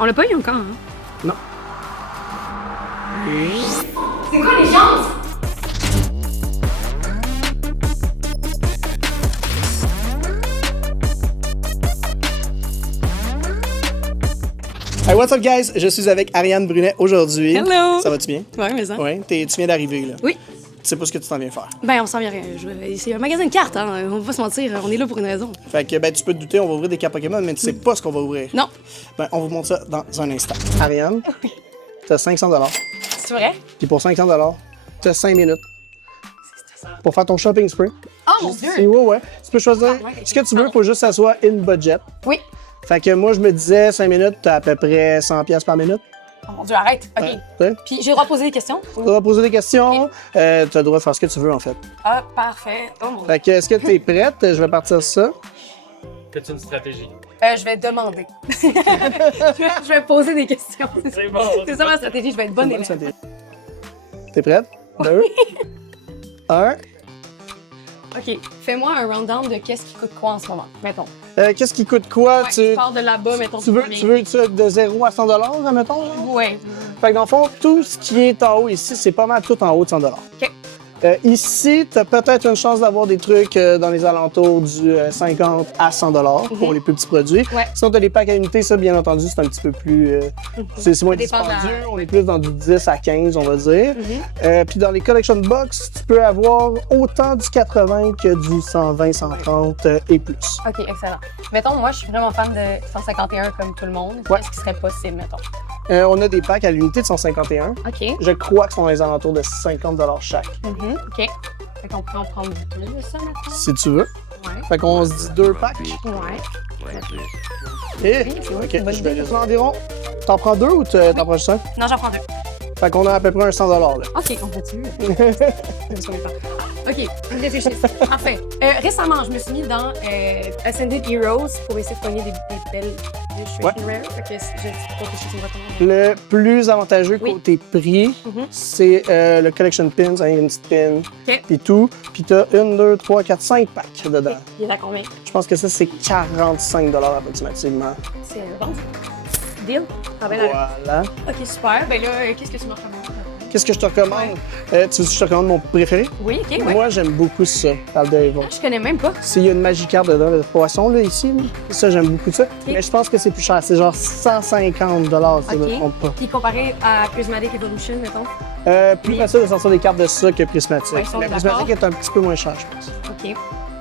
On l'a pas eu encore, hein? Non. C'est quoi les chances? Hey, what's up, guys? Je suis avec Ariane Brunet aujourd'hui. Hello! Ça va-tu bien? Ouais, mais ça. Oui, tu viens d'arriver, là. Oui. Tu sais pas ce que tu t'en viens faire. Ben, on s'en vient rien. C'est un magasin de cartes, hein. On va pas se mentir, on est là pour une raison. Fait que, ben, tu peux te douter, on va ouvrir des cartes Pokémon, mais tu sais pas ce qu'on va ouvrir. Non. Ben, on vous montre ça dans un instant. Ariane, t'as 500 $. C'est vrai? Puis pour 500 $, t'as 5 minutes pour faire ton shopping spree. Oh mon C'est Dieu! ouais. Tu peux choisir ce que tu veux, faut juste que ça soit in budget. Oui. Fait que moi, je me disais 5 minutes, t'as à peu près 100 $ par minute. Oh mon Dieu, arrête. OK. Ouais. Puis j'ai le droit de poser des questions? Tu vas poser des questions, t'as le droit de faire ce que tu veux, en fait. Ah, parfait. Oh mon Dieu. Fait que, est-ce que t'es prête? Je vais partir sur ça. As-tu une stratégie? Je vais demander. je vais poser des questions. C'est bon. C'est ça ma stratégie, je vais être bonne élève. T'es prête? 2, 1. OK, fais-moi un rundown de qu'est-ce qui coûte quoi en ce moment, mettons. Qu'est-ce qui coûte quoi? Ouais, tu pars de là-bas, mettons. Tu veux de 0 à 100 $, mettons? Genre? Ouais. Fait que dans le fond, tout ce qui est en haut ici, c'est pas mal tout en haut de 100 $. OK. Ici, tu as peut-être une chance d'avoir des trucs dans les alentours du 50 à 100 $ pour les plus petits produits. Ouais. Sinon, tu as des packs à unité, ça, bien entendu, c'est un petit peu plus. C'est moins Ça dépend de la- dispendieux. On est plus dans du 10 à 15, on va dire. Puis dans les collection box, tu peux avoir autant du 80 que du 120, 130 et plus. OK, excellent. Mettons, moi, je suis vraiment fan de 151 comme tout le monde. Ouais. Qu'est-ce qui serait possible, mettons? On a des packs à l'unité de 151. OK. Je crois qu'ils sont dans les alentours de 50 $ chaque, OK. Fait qu'on peut en prendre deux de ça, maintenant? si tu veux. Ouais. Fait qu'on se dit 2 packs. Ouais. Et, c'est vrai, ok, c'est une bonne je vais idée. les environ. T'en prends 2 ou t'en prends juste un? Non, j'en prends deux. Fait qu'on a à peu près un 100 $ là. OK, on peut-tu? OK, je réfléchis. Enfin, récemment, je me suis mis dans Ascended Heroes pour essayer de pogner des belles Illustration Rare. Fait que je sais pas ce que tu me recommandes. Le plus avantageux Oui. côté prix, c'est le Collection Pins, hein, une petite pin, OK. puis tout. Puis t'as 1, 2, 3, 4, 5 packs dedans. Il est à combien? Je pense que ça, c'est 45 $ approximativement. C'est bon. Deal? Ah ben là. Voilà. OK, super. Ben là, qu'est-ce que tu me recommandes? Qu'est-ce que je te recommande? Tu veux que je te recommande mon préféré? Oui, OK, ouais. Moi, j'aime beaucoup ça, Alderavon. Je connais même pas. S'il y a une Magikarp dedans, le poisson, là, ici, là, ça, j'aime beaucoup ça. Mais je pense que c'est plus cher. C'est genre 150 $ si je ne me trompe pas. Puis comparé à Prismatic Evolution, mettons. Plus facile de sortir des cartes de ça que Prismatic. Ouais, ils sont Mais d'accord. Prismatic est un petit peu moins cher, je pense. OK.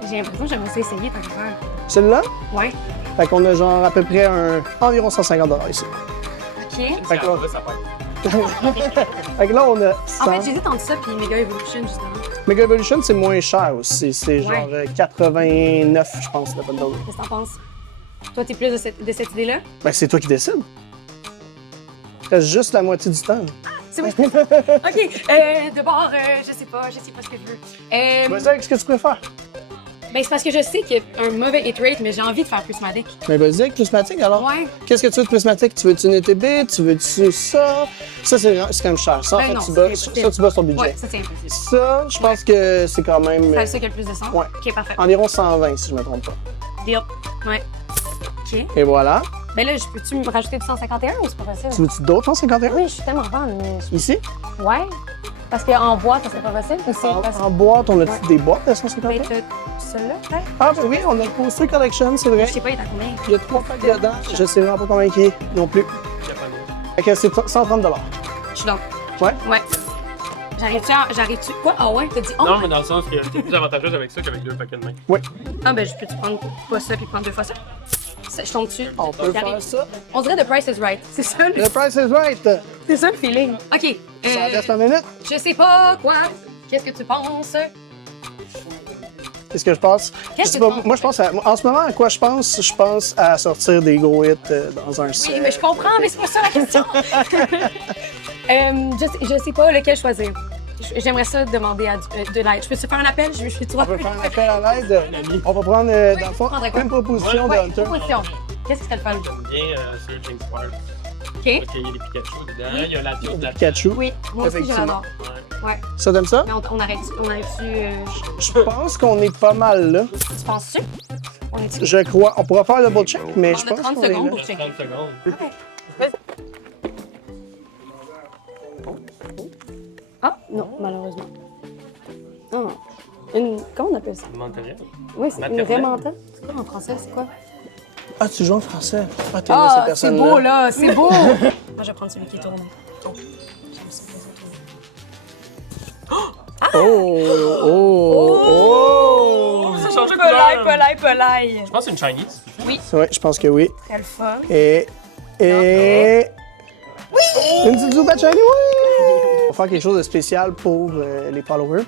J'ai l'impression que j'aimerais ça essayer tant qu'à faire. Celui-là? Ouais. Fait qu'on a genre à peu près environ 150 $ ici. OK. Fait que, Ça part. fait que là, on a 100. En fait, j'hésite entre ça puis Mega Evolution, justement. Mega Evolution, c'est moins cher aussi. C'est genre 89, je pense, la bonne dose. Qu'est-ce que t'en penses? Toi, t'es plus de cette idée-là? Ben, c'est toi qui décides. Reste juste la moitié du temps. C'est vrai. OK. De bord, je sais pas ce que je veux. Vas-y avec ce que tu préfères. Ben, c'est parce que je sais qu'il y a un mauvais hit rate, mais j'ai envie de faire Prismatic. Mais vas-y avec Prismatic alors. Ouais. Qu'est-ce que tu veux de Prismatic? Tu veux-tu une ETB? Tu veux-tu ça? Ça, c'est quand même cher. Ça, en Ben fait, non, tu bosses, c'est- ça, tu bosses ton budget. Ouais, ça, c'est impossible. Ça, je pense que c'est quand même C'est ça qui a le plus de sens? Ouais. OK, parfait. environ 120, si je me trompe pas. Deal. Ouais. OK. Et voilà. Ben là, peux-tu me rajouter du 151 ou c'est pas Tu possible? veux-tu d'autres 151? Oui, je suis tellement fan, mais... Ici? Ouais. Parce qu'en boîte, ça serait pas possible? Ou c'est parce... En boîte, on a Ouais. des boîtes de Ben, 151? t'as celui-là, peut-être? Ah, ben oui, on a le Poster Collection, c'est vrai. Je sais pas, il est à combien? Il y a 3 packs dedans. Je sais vraiment pas combien il est non plus. Fait que c'est 130 $. Je suis donc. Ouais? Ouais. J'arrive-tu? Quoi? Ah ouais? T'as dit oh? Non, mais dans le sens que t'es plus avantageuse avec ça qu'avec deux paquets de main. Oui. Ah ben, je peux-tu prendre pas ça puis prendre deux fois ça? Je tombe dessus. On peut J'arrive. faire ça. On dirait The Price is Right. C'est ça, The price is right. c'est ça le feeling. OK. Ça reste 1 minute. Je sais pas quoi. Qu'est-ce que tu penses? Qu'est-ce que je pense? Qu'est-ce Je sais que pas, tu penses? moi, je pense en ce moment, à quoi je pense? Je pense à sortir des gros hits dans un Oui, set. mais je comprends, mais c'est pas ça la question. Je sais pas lequel choisir. J'aimerais ça demander de l'aide. Je peux te faire un appel? Je suis trop. On peut faire un appel à l'aide. On va prendre, dans le fond, prendrais quoi? une proposition de Ouais, Hunter. proposition. Qu'est-ce qui serait le fun? J'aime bien Searching Spark. OK. Parce qu'il y a des Pikachu dedans, il y a la pièce de la Pikachu. Oui, moi aussi, Effectivement. j'adore. Ouais. Ouais. Ça t'aime ça? Mais on arrête-tu... Je pense qu'on est pas mal là. Tu penses-tu? On est-tu? Je crois. On pourra faire le double check, mais je On a pense 30 qu'on est secondes là. pour checker. 30 secondes. Vas-y. Ah, non, malheureusement. Non. Comment on appelle ça? Matériel. Oui, c'est une Maternelle. rémanta. C'est quoi en français, c'est quoi? Ah, tu joues en français? Ah, t'es là, cette Ah, c'est personne-là. beau, là, c'est beau! Moi, je vais prendre celui qui est tourné. Oh. J'aime ça, les autres. Oh! Ça change de couleur. Polaille. Je pense que c'est une Chinese. Ouais, je pense que oui. Très le fun. Et... Oui! Une petite zoupa shiny, oui! On va faire quelque chose de spécial pour les followers.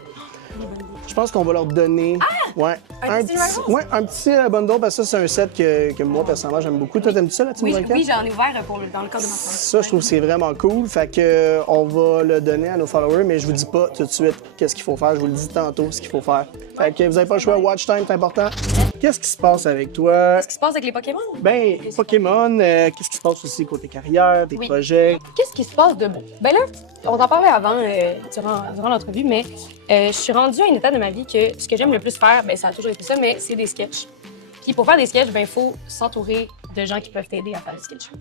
Je pense qu'on va leur donner un petit Rivals? un petit bundle, parce que ça, c'est un set que moi, personnellement, j'aime beaucoup. Toi, t'aimes-tu ça, la Team Oui, Rocket? oui, j'en ai ouvert dans le cadre de ma femme. Ça, je trouve que c'est vraiment cool. Fait que on va le donner à nos followers, mais je vous dis pas tout de suite qu'est-ce qu'il faut faire. Je vous le dis tantôt, ce qu'il faut faire. Fait que vous avez pas le choix. Watch time, c'est important. Qu'est-ce qui se passe avec toi? Qu'est-ce qui se passe avec les Pokémon? Ben, Pokémon, qu'est-ce qui se passe aussi côté carrière, des Oui. projets? Qu'est-ce qui se passe de bon? Ben là, on t'en parlait avant, durant l'entrevue, mais je suis rendue à une étape de ma vie que ce que j'aime le plus faire, ben ça a toujours été ça, mais c'est des sketchs. Puis pour faire des sketchs, ben il faut s'entourer de gens qui peuvent t'aider à faire des sketchs.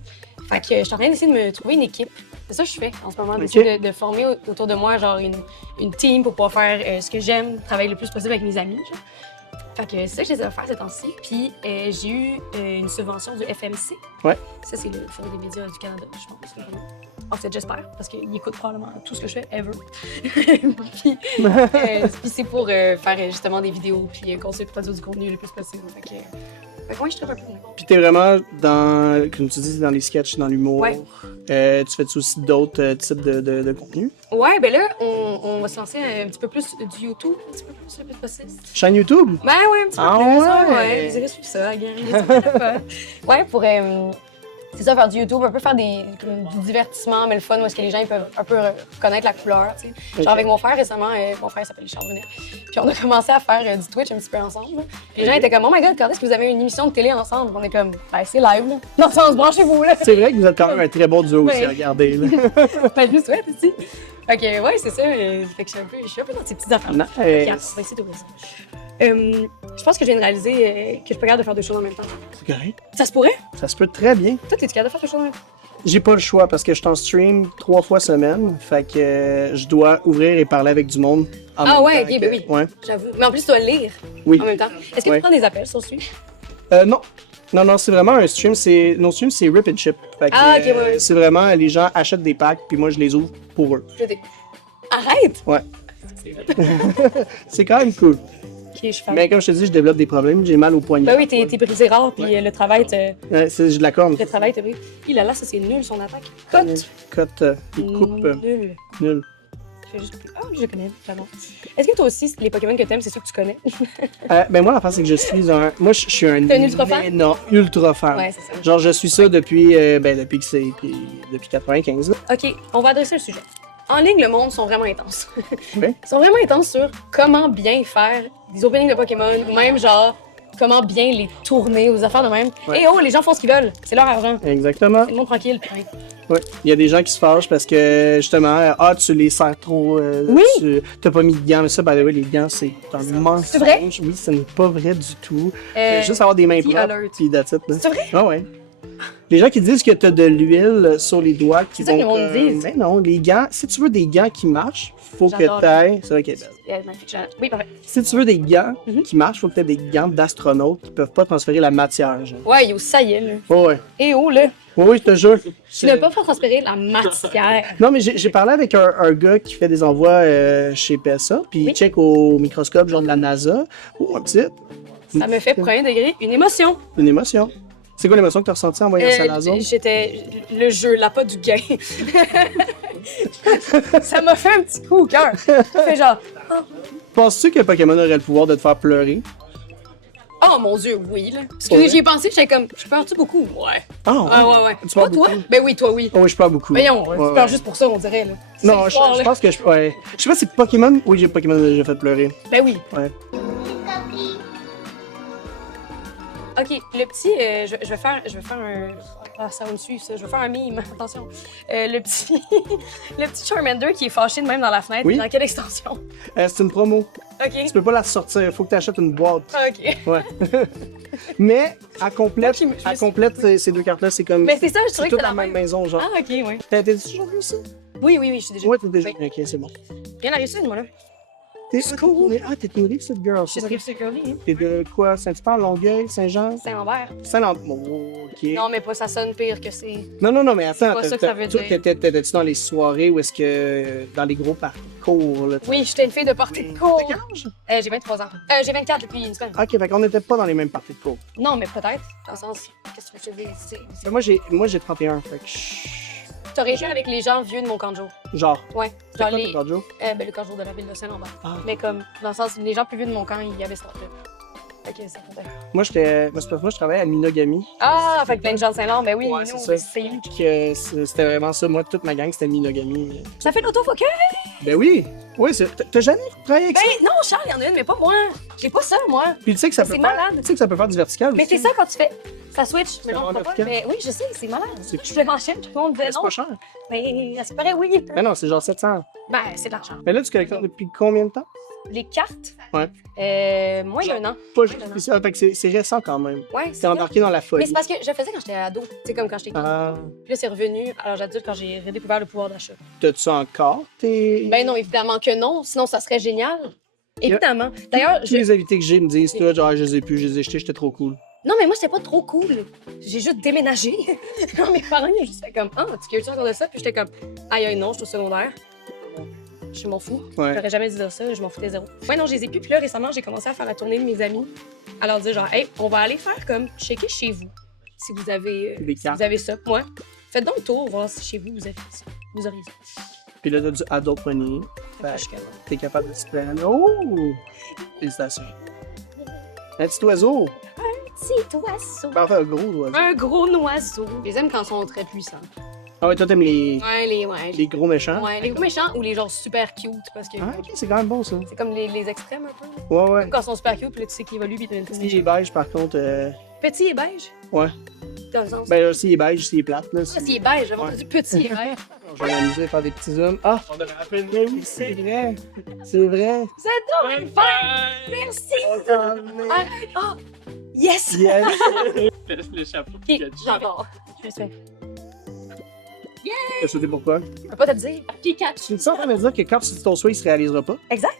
Fait que je suis en train d'essayer de me trouver une équipe. C'est ça que je fais en ce moment, d'essayer de former autour de moi genre une team pour pouvoir faire ce que j'aime, travailler le plus possible avec mes amis. Genre. Fait que c'est ça que j'essaie de faire ces temps-ci. Puis j'ai eu une subvention du FMC. Ouais. Ça, c'est le Fonds des médias du Canada, je pense. En fait, j'espère, parce qu'il écoute probablement tout ce que je fais, ever. puis c'est pour faire justement des vidéos, puis construire et produire du contenu le plus possible. Fait que moi, je trouve un peu. Puis t'es vraiment dans, comme tu dis, dans les sketchs, dans l'humour. Ouais. Tu fais aussi d'autres types de contenus? Ouais, ben là, on va se lancer un petit peu plus du YouTube, un petit peu plus le plus possible. Chaîne YouTube? Ben ouais, un petit peu Ah plus. ouais? Vous irez suivre ça, Gary. Ouais, pour. C'est ça, faire du YouTube, un peu faire du divertissement, mais le fun, où est-ce que les gens ils peuvent un peu reconnaître la couleur, tu sais. Ok. Genre avec mon frère récemment, mon frère s'appelle Charles Brunet, puis on a commencé à faire du Twitch un petit peu ensemble. Là. Puis les gens étaient comme, oh my god, quand est-ce que vous avez une émission de télé ensemble? On est comme, ben c'est live, là. Dans le sens, branchez-vous, là. C'est vrai que vous êtes quand même un très bon duo aussi Ouais. à regarder. Là. Ben, je le souhaite aussi. Fait que, ouais, c'est ça. Fait que je suis un peu dans ces petites affaires. Nice. Regarde, on va essayer d'ouvrir ça. Je pense que je viens de réaliser que je suis pas capable de faire deux choses en même temps. C'est correct. Ça se pourrait? Ça se peut très bien. Toi, t'es-tu capable de faire deux choses en même temps? J'ai pas le choix parce que je t'en stream 3 fois semaine. Fait que je dois ouvrir et parler avec du monde. En même Ouais, temps ok, que- ben oui. Ouais. J'avoue. Mais en plus, tu dois lire Oui. en même temps. Est-ce que Ouais. tu prends des appels sur stream? Non. Non, c'est vraiment un stream. Nos streams, c'est rip and chip. Fait que, Ah, ok, ouais. c'est vraiment, les gens achètent des packs, puis moi, je les ouvre pour eux. Arrête! Ouais. C'est quand même cool. Ok, je fais. Mais comme je te dis, je développe des problèmes. J'ai mal au poignet. Ben oui, t'es brisé rare, puis le travail te J'ai de la corne. brise. Il a là, ça c'est nul son attaque. Cote! Cote, il coupe. Nul. Nul. Je fais juste. Ah, je connais, vraiment. Est-ce que toi aussi, les Pokémon que t'aimes, c'est ceux que tu connais? Ben moi, la face, c'est que je suis un. Moi, je suis un. T'es un ultra fan? Non, ultra fan. Ouais, c'est ça. Genre, je suis ça depuis. Depuis que c'est. Depuis 95. Là. OK, on va adresser le sujet. En ligne, le monde sont vraiment intenses. Ouais. Ils sont vraiment intenses sur comment bien faire des openings de Pokémon, ou même genre comment bien les tourner aux affaires de même. Ouais. Et oh, les gens font ce qu'ils veulent. C'est leur argent. Exactement. C'est le monde tranquille. Puis, Ouais. Il y a des gens qui se fâchent parce que, justement, tu les serres trop. Oui. Tu t'as pas mis de gants. Mais ça, by the way, les gants, c'est un mensonge. C'est vrai? Oui, ce n'est pas vrai du tout. Euh, Juste avoir des mains key propres, alert. puis that's it. là. C'est vrai? Ah ouais. Les gens qui disent que t'as de l'huile sur les doigts qui C'est ça vont. que le monde dit. Ben non, les gants, si tu veux des gants qui marchent, faut J'adore. que t'ailles. C'est vrai qu'elle est belle. magnifique. Oui, parfait. Si tu veux des gants Mhm. qui marchent, faut que t'aies des gants d'astronaute qui peuvent pas transférer la matière. Genre. Ouais, yo, ça y est, là. Oh, ouais. Et oh, là. Oui, je te jure. Tu ne peux pas faire transpirer la matière. Non, mais j'ai parlé avec un gars qui fait des envois chez PSA, puis il Oui. check au microscope, genre de la NASA. Oh, un petit. Ça me fait, premier degré, une émotion. Une émotion. C'est quoi l'émotion que t'as ressentie en voyant ça à la zone? J'étais le jeu, l'appât du gain. Ça m'a fait un petit coup au cœur. Ça fait genre, Penses-tu que Pokémon aurait le pouvoir de te faire pleurer? oh mon Dieu, oui. Là. Parce que Ouais. j'y ai pensé, j'étais comme, je pleure-tu beaucoup? Ouais. Ah, Ah, ouais. Tu Pas pleures toi? beaucoup? Ben oui, toi, oui. Oh, oui, je pleure beaucoup. Voyons, Ouais, tu ouais. pleures juste pour ça, on dirait. Là. Non, C'est fort, je là. pense que je. Ouais. Je sais pas si Pokémon. Oui, j'ai Pokémon déjà fait pleurer. Ben oui. Ouais. OK, le petit, je vais faire un... Ah, ça va me suivre, ça. Je vais faire un mime, attention. Le petit le petit Charmander qui est fâché de même dans la fenêtre. Oui. Dans quelle extension? C'est une promo. OK. Tu peux pas la sortir. Faut que tu achètes une boîte. OK. Ouais. Mais, à complète, Ok, je me à suis- complète ces deux cartes-là, c'est comme. Mais c'est ça, je c'est trouvais que toute c'était la même maison, genre. Ah, OK, oui. T'as toujours vu ça? Oui, je suis déjà. Ouais, t'es déjà. Oui. Ok, c'est bon. Bien arrivé ça, moi, là. T'es une rive cette girl. Je suis très curly, hein. T'es de quoi? Saint-Hubert, Longueuil, Saint-Jean? Saint-Lambert. Saint-Lambert. Bon, ok. Non, mais pas, ça sonne pire que c'est. Non, mais attends. pas ça que ça veut dire. T'étais-tu dans les soirées où est-ce que. Dans les gros parcours, là? Oui, j'étais une fille de partie de cours. T'as quel âge? J'ai 23 ans. J'ai 24 depuis une semaine. Ok, fait qu'on n'était pas dans les mêmes parties de cours. Non, mais peut-être. Dans le sens, qu'est-ce que je te dis? Mais moi, j'ai 31, fait que. T'aurais été avec les gens vieux de mon camp de jour. Genre. Ouais. C'est Genre quoi les. ton cardio? Le camp de jour de la ville de Saint-Lambert. Ah. Mais comme, dans le sens, les gens plus vieux de mon camp, ils avaient ce temps-là. Ok, ça fait. Moi, c'est parce que moi, je travaillais à Minogami. Ah, fait que plein de gens de Saint-Laurent, ben oui, Ouais, nous, c'est ça. c'est huge. Que c'était vraiment ça. Moi, toute ma gang, c'était Minogami. Ça fait de l'autofocus? Ben oui! Oui, t'as jamais travaillé avec ça? Ben non, Charles, il y en a une, mais pas moi. J'ai pas ça, moi. Puis tu sais que ça peut c'est faire. malade. Tu sais que ça peut faire du vertical Mais aussi. c'est ça quand tu fais. Ça switch, mais non, vraiment pas. vertical. Mais oui, je sais, c'est malade. C'est- Je fais m'enchaîne, tout le monde disait C'est non. pas cher. Mais à ce qui paraît, oui. Mais non, c'est genre 700. Ben, c'est de l'argent. Mais là, tu collectionnes depuis combien de temps? Les cartes? Ouais. Moins d'un an. Pas juste spécial. Fait que c'est récent quand même. Ouais, T'es embarqué dans la Mais folie. c'est parce que je le faisais quand j'étais ado. Tu sais, comme quand j'étais kid. Ah. Puis là, c'est revenu à l'âge adulte quand j'ai redécouvert le pouvoir d'achat. T'as-tu encore tes. Ben non, évidemment que non. Sinon, ça serait génial. Évidemment. D'ailleurs, Tous les invités que j'ai me disent, toi, genre, je les ai plus, je les ai jetés, j'étais trop cool. Non, mais moi, c'était pas trop cool. J'ai juste déménagé. Non, mes parents, ils ont juste fait comme, ah, tu veux-tu encore de ça? Puis j'étais comme, aïe, non, je suis au secondaire. Je m'en fous. Ouais. J'aurais jamais dû dire ça, je m'en foutais zéro. Ouais, non, je les ai plus. Puis là, récemment, j'ai commencé à faire la tournée de mes amis, à leur dire, genre, hey, on va aller faire comme, checker chez vous, si vous avez, Des si cartes. vous avez ça. Ouais. Faites donc le tour, voir si chez vous, vous avez ça. Vous auriez ça. Puis là, t'as du adult money. Fait que je suis comme, T'es capable de se prendre. Oh! Félicitations. Un petit oiseau. petit oiseau. Ben, enfin, un gros oiseau. Un gros oiseau. Je les aime quand ils sont très puissants. Ah ouais, toi, t'aimes les Ouais, gros méchants? Ouais, les gros méchants ou les genre super cute, parce que Ah, ok, c'est quand même bon, ça. c'est comme les extrêmes un peu. Ouais, ouais. Quand ils sont super cute, puis là, tu sais qu'ils évoluent, puis ils deviennent S'il est beige, par contre, Petit et beige. ouais. Dans le sens. Ben là, s'il est beige, s'il est plate, là. Ah, s'il est beige, j'avais Ouais. entendu petit et beige. Je vais m'amuser à faire des petits hommes. Ah! On aurait à peine. Mais oui, c'est vrai. C'est vrai. Vous êtes donc fin! Merci! Ah, ah, yes! Yes! Le chapeau de Ok, Pikachu. j'adore. Je me suis T'as sauté pourquoi? Je peux pas te le dire. Pikachu. Tu es en train de me dire que quand tu dis ton souhait, il se réalisera pas? Exact.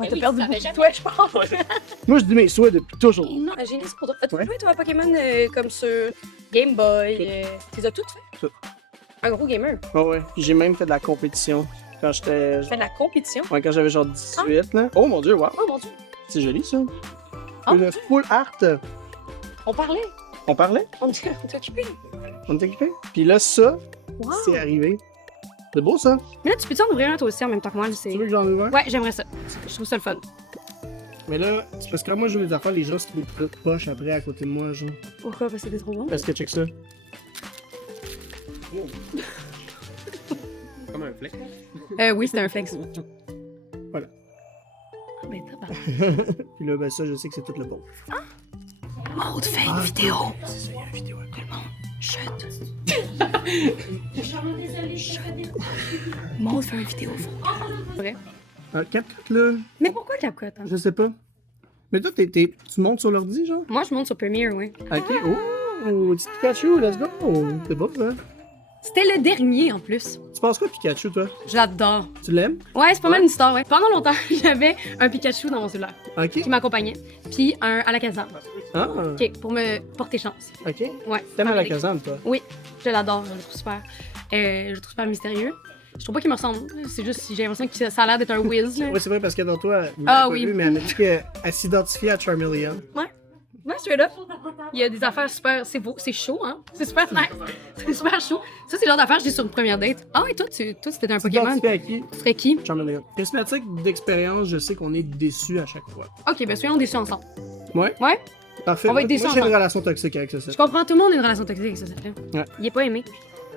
Ouais, t'as perdu beaucoup de toi, je pense. Moi, je dis mes souhaits depuis toujours. Non, j'ai une liste pour toi. As-tu Ouais. joué, toi, à Pokémon comme sur Game Boy? Tu les as toutes fait? Toutes. Un gros gamer. Ouais, ouais. Puis j'ai même fait de la compétition quand j'étais. Tu fais de la compétition? Ouais, quand j'avais genre 18, là. Oh mon dieu, wow. Oh mon dieu. C'est joli, ça. Ah, Le full art. on parlait. On parlait? On était occupés. On était occupé? Puis là, ça, Wow. c'est arrivé. C'est beau, ça. Mais là, tu peux-tu en ouvrir un toi aussi en même temps que moi? Tu veux que j'en ouvre un? Ouais, j'aimerais ça. Je trouve ça le fun. Mais là, c'est parce que quand moi, je joue les affaires, les gens se trouvent poche après à côté de moi, genre. Pourquoi? Parce que c'était trop bon. Parce que check ça. Comme un flex. Oui, c'était un flex. Voilà. Ben, tabarnak. Puis là, ben ça, je sais que c'est tout le bon. Maud fait une vidéo. C'est une vidéo. Chut. Maud fait une vidéo. Vrai? Ah, CapCut, là, Mais pourquoi CapCut? Hein? je sais pas. Mais toi, tu montes sur l'ordi, genre? Moi, je monte sur Premiere, oui. Ok, oh, petit Pikachu, let's go! C'est beau, ça. C'était le dernier, en plus. Tu penses quoi, Pikachu, toi? Je l'adore. Tu l'aimes? Ouais, c'est pas mal une histoire, ouais. Pendant longtemps, j'avais un Pikachu dans mon cellulaire Ok. qui m'accompagnait. Puis un Alakazam. Ah, OK, pour me porter chance. ok. Ouais. T'aimes Avec- Alakazam, toi? Oui, je l'adore, je le trouve super. Je le trouve super mystérieux. Je trouve pas qu'il me ressemble. C'est juste, j'ai l'impression que ça a l'air d'être un whiz. Là. Oui, c'est vrai, parce que dans toi, vous Ah, l'avez pas oui. vu, mais elle m'a dit qu'elle s'identifie à Charmeleon. Ouais, straight up. Il y a des affaires super. C'est beau, c'est chaud, hein? C'est super nice. C'est super chaud. Ça, c'est le genre d'affaires que j'ai sur une première date. Ah, et toi, c'était un Pokémon. T'identifies à qui? Tu serais qui? Charmeleon. Prismatique d'expérience, je sais qu'on est déçus à chaque fois. Ok, ben soyons déçus ensemble. Ouais? Ouais? Parfait. On va être déçus Moi, j'ai une ensemble. relation toxique avec ça. Je comprends, tout le monde a une relation toxique avec ça, cette là. Ouais. Il est pas aimé.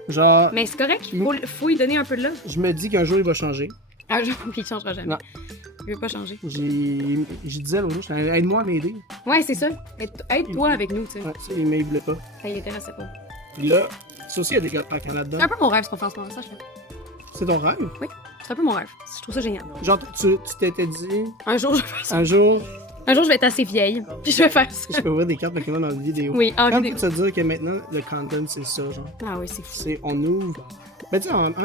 Genre, Mais c'est correct, faut lui donner un peu de love. je me dis qu'un jour, il va changer. Un jour, puis il changera jamais. Non. Il veut pas changer. J'ai disais l'autre jour, j'étais, aide-moi à m'aider. Ouais, c'est ça. Aide-toi avec nous, tu sais. Ouais, ça, il m'aide pas. Ça l'intéressait pas. Puis là, ça aussi, il y a des gars de Canada C'est dedans. un peu mon rêve, ce qu'on fait en ce moment, ça, je fais. C'est ton rêve? C'est un peu mon rêve. Je trouve ça génial. Genre, tu t'étais dit, Un jour, je vais faire ça. un jour, Un jour, je vais être assez vieille, puis je vais faire ça. je peux ouvrir des cartes Pokémon dans une vidéo. Oui, en Quand vidéo. tu te dire que maintenant, le content, c'est ça, genre. Ah oui, c'est fou. C'est, on ouvre Ben, tu sais, en même temps,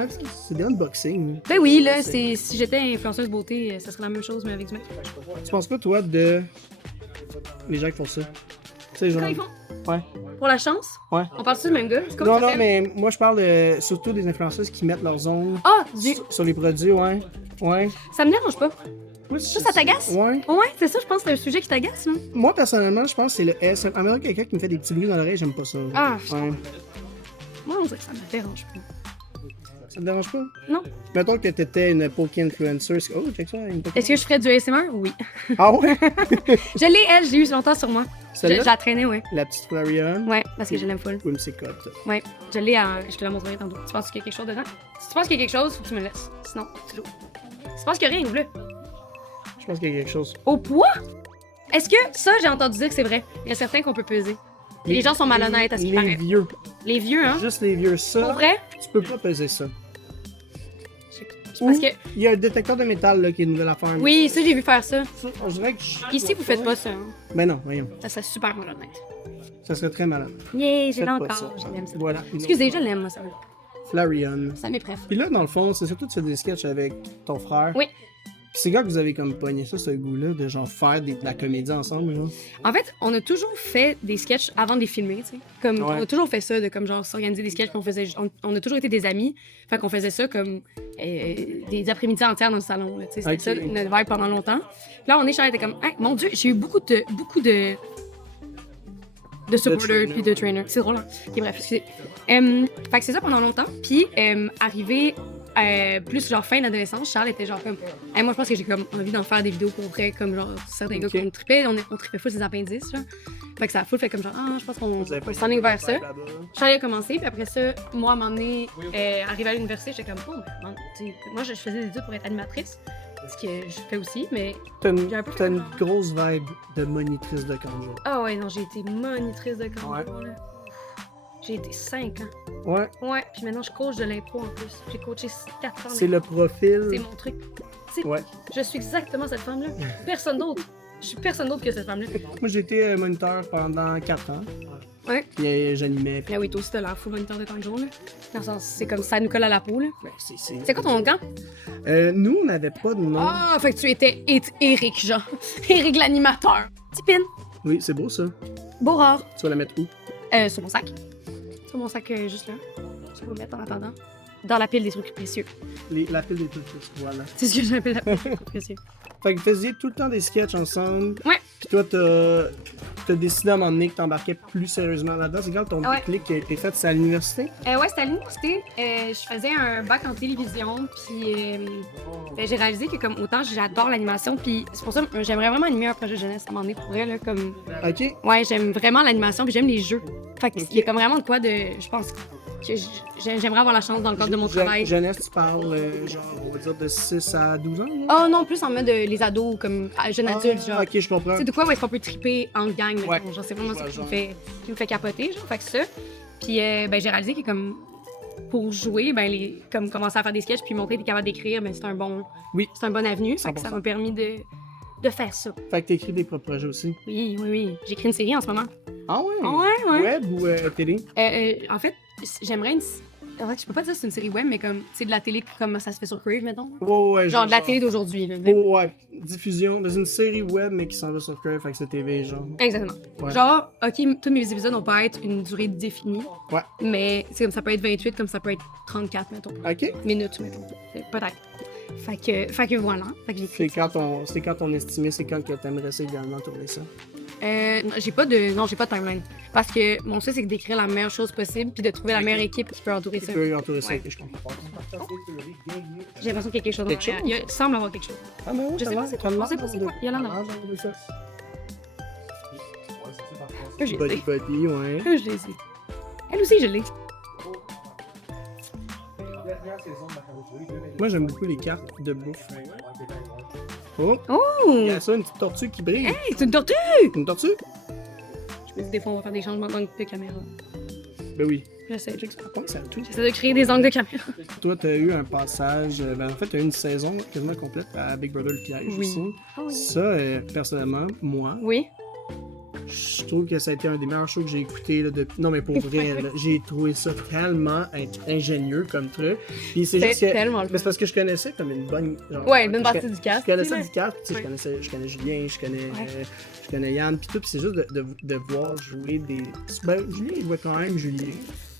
c'est des unboxings. Ben oui, là, si j'étais influenceuse beauté, ça serait la même chose, mais avec du mec. Tu penses quoi, toi, de les gens qui font ça? Tu sais, genre. Quand ils font? Ouais. Pour la chance? Ouais. On parle-tu du même gars? C'est comme Non, ça non, fait- mais moi, je parle surtout des influenceuses qui mettent leurs ongles Ah, sur les produits, ouais. Ouais. ça me dérange pas. Moi, Ça t'agace? Ouais. Ouais, c'est ça, je pense que c'est un sujet qui t'agace, non? Moi, personnellement, je pense que c'est le S. À mesure que quelqu'un qui me fait des petits bruits dans l'oreille, j'aime pas ça. Ah, Ouais. moi, on dirait que ça me dérange pas. Ça te dérange pas? Non. Mettons que t'étais une poké influencer. Oh, check ça. Une poké- Est-ce que je ferais du ASMR? Oui. Ah ouais? Je l'ai, elle, j'ai eu longtemps sur moi. Je Celle-là? la traînais, ouais. La petite Florian. Ouais, parce que je l'aime full. Whimsicott. Ouais, je l'ai je te la montrerai tantôt. Tu penses qu'il y a quelque chose dedans? Si tu penses qu'il y a quelque chose, faut que tu me le laisses. Sinon, c'est l'eau. Si tu penses qu'il y a rien, ouvre-le. Je pense qu'il y a quelque chose. Au poids? Est-ce que ça, j'ai entendu dire que c'est vrai? Il y a certains qu'on peut peser. Les gens sont malhonnêtes à ce qui Les paraît. vieux. Les vieux, hein? Juste les vieux. Ça, Pour vrai? tu peux pas peser ça. Parce que. Il y a un détecteur de métal là, qui est une nouvelle affaire. Oui, ça, j'ai vu faire ça. Ça, je dirais que Ici, vous faites pas ça. Hein? Ben non, voyons. Ça serait super malhonnête. Ça serait très malade. Yeah, je Faites l'ai pas encore. ça. Je l'aime ça. Voilà. Excusez, je l'aime, moi, ça. Flarion. Ça m'épreuve. Puis là, dans le fond, c'est surtout tu fais des sketchs avec ton frère. Oui. Puis c'est quand que vous avez comme pogné ça, ce goût-là, de genre faire de la comédie ensemble, genre? En fait, on a toujours fait des sketchs avant de les filmer, tu sais. Comme, Ouais. on a toujours fait ça, de comme genre s'organiser des sketchs, puis on a toujours été des amis. Fait qu'on faisait ça comme des après-midi entières dans le salon, là, tu sais. C'était Ok. ça, notre vibe pendant longtemps. Puis là, on est Charles était comme, hey, mon Dieu, j'ai eu beaucoup de supporters trainer. puis de trainers. C'est drôle, hein? Ok, bref, excusez. Fait que c'est ça pendant longtemps. Puis, arrivé plus genre fin d'adolescence, Charles était genre comme, hey, moi je pense que j'ai comme envie d'en faire des vidéos pour vrai, comme genre certains gars Ok. qu'on tripait, on tripait full ses appendices, genre. Fait que ça a full fait comme genre, ah, je pense qu'on Vous avez pas s'en est vers ça. là-bas. Charlie a commencé, puis après ça, moi, à un moment donné, arrivé à l'université, j'étais comme, bon, ben, tu sais, moi, je faisais des études pour être animatrice, ce que je fais aussi, mais. T'as une, J'ai un peu t'as une fait- grosse vibe de monitrice de camp. Ah ouais, non, j'ai été monitrice de camp. Ouais. Là. J'ai été 5 ans. Ouais, Ouais, puis maintenant, je coach de l'impro en plus. J'ai coaché 4 ans. c'est le profil. C'est mon truc. C'est- Ouais. Je suis exactement cette femme-là. Personne d'autre. Je suis personne d'autre que cette femme-là. Moi, j'ai été moniteur pendant 4 ans. Ouais. Puis j'animais. Puis Ah oui, toi aussi, t'as l'air full moniteur de temps de jour, là. Dans le sens, c'est comme ça nous colle à la peau, là. ben, C'est quoi ton gant? Nous, on n'avait pas de nom. Ah, fait que tu étais Eric, genre. Eric l'animateur. Petit pin. Oui, c'est beau ça. Beau rare. Tu vas la mettre où? Sur mon sac. Sur mon sac, juste là. Je vais vous mettre en attendant. Dans la pile des trucs précieux. La pile des trucs. Voilà. C'est ce que j'appelle la pile des trucs précieux. Fait que vous faisiez tout le temps des sketchs ensemble. Ouais. Puis toi, t'as décidé à un moment donné que t'embarquais plus sérieusement là-dedans. C'est quand ton Ouais. déclic qui a été fait, c'est à l'université? Ouais, c'était à l'université. Je faisais un bac en télévision, puis ben, j'ai réalisé que comme autant j'adore l'animation, puis c'est pour ça que j'aimerais vraiment animer un projet jeunesse à un moment donné pour vrai, là, comme... OK. Ouais, j'aime vraiment l'animation, puis j'aime les jeux. Fait qu'il y a comme vraiment de quoi de... Je pense que j'aimerais avoir la chance dans le cadre de mon travail. Jeunesse, tu parles, genre, on va dire de 6 à 12 ans? là? Oh non, plus en mode les ados, comme jeunes adultes, genre. OK, je comprends. C'est de quoi où est-ce qu'on peut triper en gang, mettons. Ouais. Genre, c'est vraiment ça Ouais, qui me fait capoter, genre, fait que ça. Puis, ben, j'ai réalisé que comme, pour jouer, ben, comme commencer à faire des sketchs puis montrer que t'es capable d'écrire, ben, c'est un bon avenue. Fait que ça 100%. m'a permis de faire ça. Fait que t'écris des propres projets aussi. Oui, oui, oui. J'écris une série en ce moment. Ah ouais? Ouais. Web ou télé? En fait, j'aimerais une... En fait, je peux pas dire que c'est une série web, mais comme, c'est de la télé comme ça se fait sur Crave, mettons. Ouais, Genre de la télé d'aujourd'hui, là. Ouais, diffusion. Dans une série web, mais qui s'en va sur Crave, fait que c'est TV, genre. Exactement. Ouais. Genre, OK, tous mes épisodes vont pas être une durée définie. Ouais. Mais c'est comme ça peut être 28, comme ça peut être 34, mettons. OK? Minutes, mettons. Peut-être. Fait que voilà. Fait que j'ai C'est quand on estimait, c'est quand que t'aimerais ça également tourner ça. j'ai pas de timeline. Parce que mon souhait, c'est d'écrire la meilleure chose possible puis de trouver la meilleure équipe qui peut entourer Tu ça. peux entourer ça, Ouais. ok, je comprends. J'ai l'impression qu'il y a quelque chose. Quelque chose? Il semble avoir quelque chose. Ah, mais oui, Je sais pas c'est quoi. Je sais pas c'est quoi. Il y a l'air d'avoir. Je l'ai. Body body, ouais. Je l'ai. Elle aussi, je l'ai. Moi, j'aime beaucoup les cartes de bouffe. Oh! Oh! Il y a ça, une petite tortue qui brille. Hey, c'est une tortue! Une tortue? Je me dis, des fois, on va faire des changements d'angle de caméra. Ben oui. J'essaie Ouais, c'est tout. de créer des angles de caméra. Toi, t'as eu un passage, ben en fait, t'as eu une saison quasiment complète à Big Brother le piège Oui. aussi. Ah oui. Ça, personnellement, moi, Oui. je je trouve que ça a été un des meilleurs shows que j'ai écouté là, depuis. Non, mais pour vrai, là, j'ai trouvé ça tellement ingénieux comme truc. Puis c'est juste que. tellement le Mais c'est parce que je connaissais comme une bonne. Genre, Ouais, une bonne partie du cast. Je connaissais là. du cast, tu sais, Ouais. je connais Julien, je connais Yann, puis tout, puis c'est juste de voir jouer des. Ben, Julien, il jouait quand même Julien.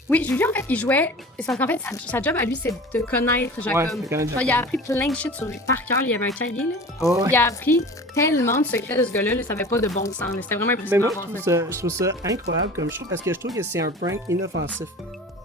Oui, Julien, en fait, il jouait. C'est parce qu'en fait, sa job à lui, c'est de connaître Jacob. de connaître Genre, il a appris plein de shit sur lui par cœur. Il y avait un cahier, là. Oh, ouais. Il a appris tellement de secrets de ce gars-là, là, ça avait pas de bon sens. là. C'était vraiment Mais impressionnant moi, de voir ça. je trouve ça incroyable comme show parce que je trouve que c'est un prank inoffensif.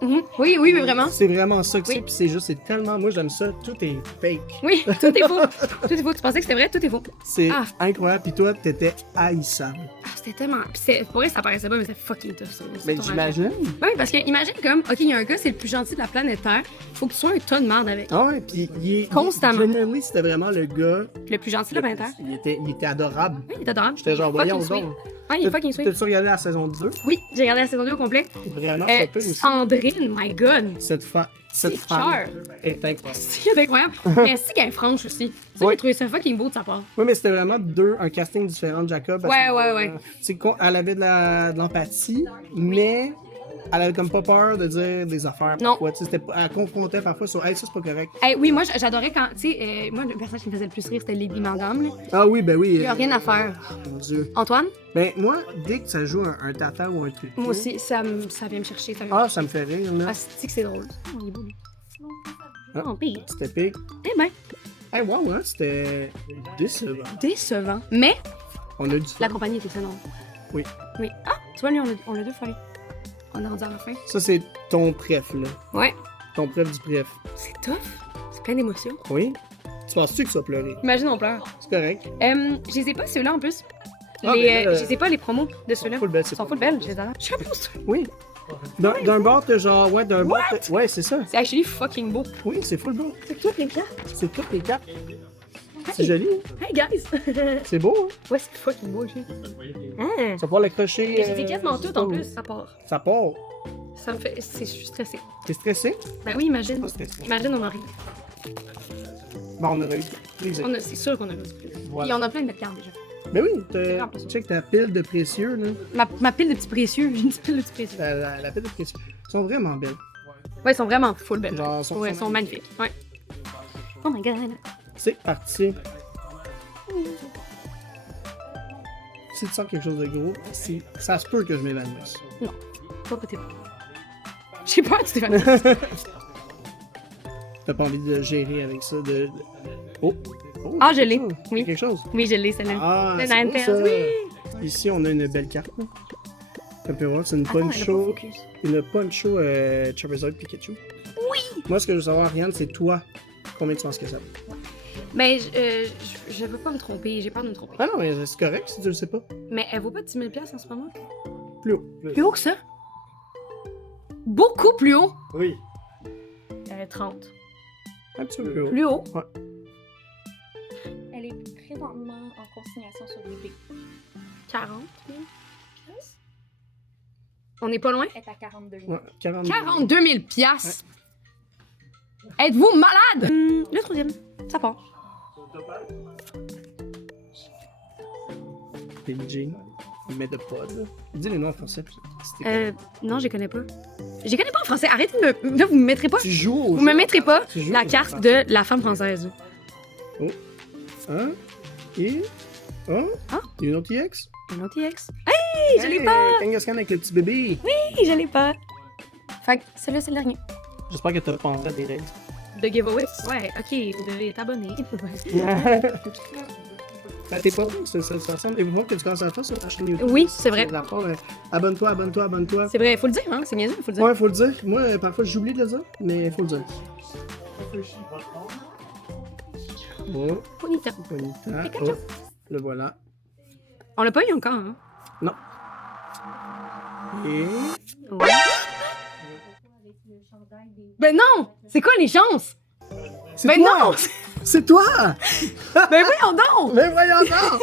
Mhm. Oui, oui, mais vraiment. C'est vraiment ça que c'est, Oui. puis c'est juste, c'est tellement. Moi, j'aime ça, tout est fake. Oui, tout est faux. Tout est faux. Tu pensais que c'était vrai? Tout est faux. C'est Ah. incroyable, puis toi, t'étais haïssable. Ah, c'était tellement. Puis pour vrai, ça paraissait pas, mais c'était fucking tough, ça. Mais C'est ton j'imagine. Oui, parce que imagine comme, OK, il y a un gars, c'est le plus gentil de la planète Terre. Faut que tu sois un tas de merde avec. Ah ouais, puis il est. Constamment. Genuinely, c'était vraiment le gars. Le plus gentil de la planète Terre. Il était adorable. Oui, il est adorable. J'étais genre, Fucking voyons sweet. donc. Ouais, il est fucking sweet. T'as-tu regardé la saison 2? Oui, j'ai regardé la saison 2 au complet. Vraiment, ça peut aussi. Sandrine, my god. Cette femme Char. est incroyable. C'est incroyable. Mais c'est qu'elle est franche aussi. Ça, Ouais. j'ai trouvé ça fucking beau de sa part. Oui, mais c'était vraiment un casting différent de Jacob. parce Ouais, que, ouais, ouais. tu sais, elle avait de l'empathie, mais elle avait comme pas peur de dire des affaires. Non. Pourquoi, tu sais, elle confrontait parfois sur hey, ça c'est pas correct. Hey, oui, moi, j'adorais quand. Tu sais, moi, le personnage qui me faisait le plus rire, c'était Lady Mangam. Là. Ah oui, ben oui. Il y a rien à faire. Mon Dieu. Antoine, Ben moi, dès que ça joue un tata ou un truc. moi aussi, ça vient me chercher. Ça vient... Ah, ça me fait rire, là. Ah, c'est que c'est drôle. Oh, il est beau, lui. Ah. Oh, pire. C'était pique. Eh ben, Hey, wow, hein, c'était décevant. décevant. Mais On a du fun. la compagnie était excellente. Oui. Oui. Ah, tu vois, lui, on l'a deux fois. On est rendu à la fin. Ça, c'est ton préf, là. Ouais. Ton préf du préf. C'est tough. C'est plein d'émotions. Oui. Tu penses-tu que tu vas pleurer? Imagine, on pleure. C'est correct. Je les ai pas, ceux-là, en plus. Ah, Les, ben là, je les ai pas, les promos de ceux-là. full belle, Ils c'est sont pas- full belles, je les adore. Chapeau, ça. Oui. D'un bord, t'as genre, ouais, d'un bord, ouais, c'est ça. C'est actually fucking beau. Oui, c'est full beau. C'est toutes les cartes. C'est toutes les cartes. C'est joli, hein? Hey, guys. C'est beau, hein? Ouais, c'est fucking beau, aussi. Hein? Tu vas pouvoir l'accrocher. J'ai fait quasiment tout, en plus, ça part. Ça part. Ça me fait... Je suis stressée. T'es stressé? Ben oui, imagine. Pas stressé. Imagine, on a rien. Bon, on a réussi. C'est sûr qu'on a réussi plus. Voilà. Et on a plein de cartes, déjà. Ben oui, grave, pas ça. check ta pile de précieux, là. Ma pile de petits précieux, j'ai une petite pile de petits précieux. La pile de précieux. Ils sont vraiment belles. Ouais, ils sont vraiment full belles. Genre, Ouais, ils sont magnifiques. Ouais. Oh my god. C'est parti. Si tu sens quelque chose de gros, ça se peut que je m'évanouisse. Non, pas côté. J'ai peur, Stéphane. T'as pas envie de gérer avec ça, Oh! Oh, Ah, je l'ai. quelque chose. Oui. Quelque chose. Oui, je l'ai, celle-là. Ah, Le c'est beau, Ninetales, ça. oui. Ici, on a une belle carte. Là. Comme tu peux voir, c'est une Attends, elle a pas poncho. focus. Une poncho Charizard Pikachu. Oui! Moi, ce que je veux savoir, Ariane, c'est toi. Combien tu penses que ça vaut? Mais je veux pas me tromper, j'ai peur de me tromper. Ah non, mais c'est correct si tu le sais pas. Mais elle vaut pas 10 000 en ce moment? Plus haut. Plus haut que ça? Beaucoup plus haut? Oui. 30. Un petit peu plus haut. Plus haut? Ouais. Elle est présentement en consignation sur eBay. 40 000 piastres? On n'est pas loin? Elle est à 42 000. Ouais, 42. 42 000 piastres! Êtes-vous malade? Le troisième, ça part. PJ. Mais de pod. Dis les noms en français. Non, je les connais pas. Je les connais pas en français. Arrêtez de me... Là, vous me mettrez pas... Tu joues au Vous jeu. me mettrez pas Tu joues la au carte jeu. de la femme française. Un. Et. Un. Ah. Et une autre EX. Un autre EX. Hey, je l'ai pas! Kangaskhan avec le petit bébé. Hey, je l'ai pas. Fait que celui-là, c'est le dernier. J'espère que t'as pensé à des règles. De giveaway? Ouais, ok, vous devez t'abonner. Ben, t'es pas bon, ça ressemble. Et vous voyez que tu commences à faire sur ta chaîne YouTube. Oui, c'est vrai. Abonne-toi, abonne-toi, abonne-toi. C'est vrai, faut le dire, hein? C'est niaiseux, faut le dire. Ouais, faut le dire. Moi, parfois, j'oublie de le dire, mais faut le dire. Oh, Bonita. bonita. Pikachu. Oh, le voilà. On l'a pas eu encore, hein? Non. Et. Ouais. Ben non! C'est quoi les chances? C'est Ben toi! non! C'est toi! Ben voyons donc! Mais voyons donc!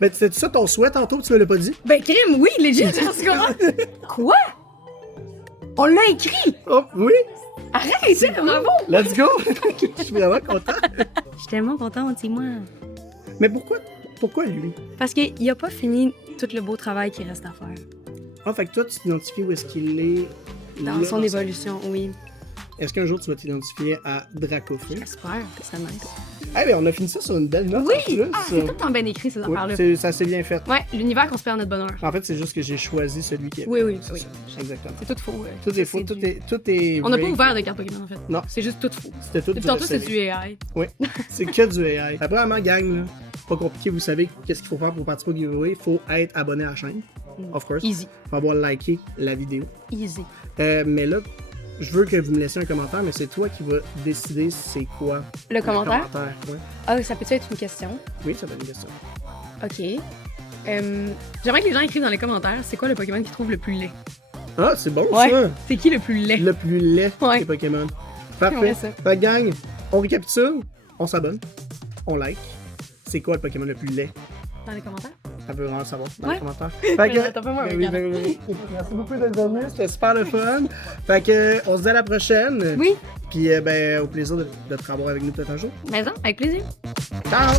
Ben, c'est ça ton souhait tantôt, tu me l'as pas dit? Ben crime, oui, legit, j'en suis contente. Quoi? On l'a écrit! Oh, oui! Arrête, c'est bravo! Let's go! Je suis vraiment content. Je suis tellement contente, dis-moi. Mais pourquoi? Pourquoi lui? Parce qu'il a pas fini tout le beau travail qu'il reste à faire. Ah, fait que toi, tu t'identifies où est-ce qu'il est Dans là, son évolution, oui. Est-ce qu'un jour tu vas t'identifier à Dracofeu? J'espère que ça m'aide. Eh bien, on a fini ça sur une belle note. Oui! en plus. Ah, c'est tout le temps bien écrit, ces Oui, affaires-là. ça s'est bien fait. Ouais, l'univers conspire en notre bonheur. En fait, c'est juste que j'ai choisi celui qui est. Oui, oui, C'est oui. ça. Exactement. C'est tout faux. Tout est faux, tout est. On n'a pas rigged. ouvert de carte Pokémon, en fait. Non. C'est juste tout faux. C'était tout Depuis du tantôt, c'est recélé. du AI. Oui, c'est que du AI. Après, vraiment, gang, là, pas compliqué, vous savez qu'est-ce qu'il faut faire pour participer au giveaway. Il faut être abonné à la chaîne, of course. Easy. Il faut avoir liké la vidéo. Easy. Mais là, je veux que vous me laissiez un commentaire, mais c'est toi qui vas décider c'est quoi Le commentaire? Ouais. Ah, ça peut être une question? Oui, ça va être une question. OK. J'aimerais que les gens écrivent dans les commentaires c'est quoi le Pokémon qu'ils trouvent le plus laid. Ah, c'est bon Ouais. ça! C'est qui le plus laid? Le plus laid Ouais. des Pokémon. J'aimerais Parfait. ça. Fait que, gang, on récapitule, on s'abonne, on like. C'est quoi le Pokémon le plus laid? Dans les commentaires? Ça veut vraiment savoir dans Ouais. les commentaires. Mais Fait que, t'as pas moins, oui, regarde. oui. Merci beaucoup d'être venu, c'était super le fun. Fait que, on se dit à la prochaine. Oui. Puis, ben, au plaisir de te revoir avec nous peut-être un jour. Mais non, avec plaisir. Ciao!